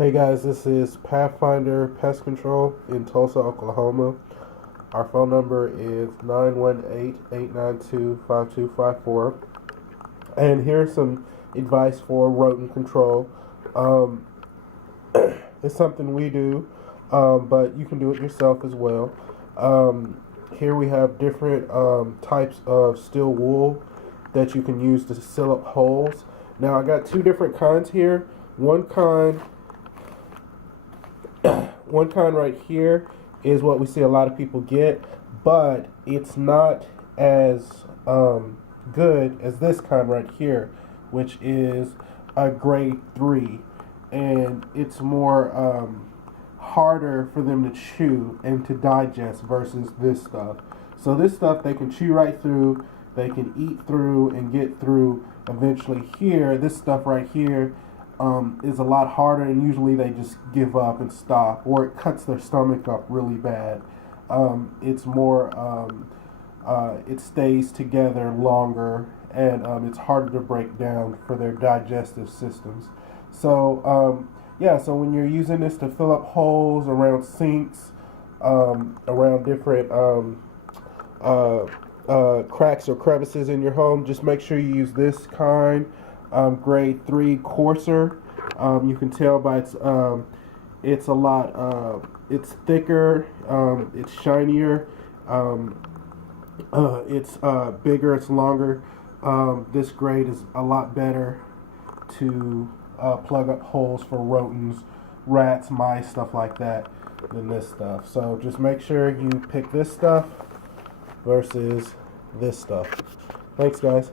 Hey guys, this is Pathfinder Pest Control in Tulsa, Oklahoma. Our phone number is 918-892-5254. And here's some advice for rodent control. It's something we do, but you can do it yourself as well. Here we have different types of steel wool that you can use to seal up holes. Now I got two different kinds here. One kind right here is what we see a lot of people get, but it's not as good as this kind right here, which is a grade 3, and it's more harder for them to chew and to digest versus this stuff. So this stuff they can chew right through, they can eat through and get through eventually. Here, this stuff right here is a lot harder, and usually they just give up and stop, or it cuts their stomach up really bad. It's more, it stays together longer, and it's harder to break down for their digestive systems. So, yeah, so when you're using this to fill up holes around sinks, around different cracks or crevices in your home, just make sure you use this kind. Grade 3 coarser. You can tell by it's a lot. It's thicker. It's shinier. It's bigger. It's longer. This grade is a lot better to plug up holes for rodents, rats, mice, stuff like that than this stuff. So just make sure you pick this stuff versus this stuff. Thanks, guys.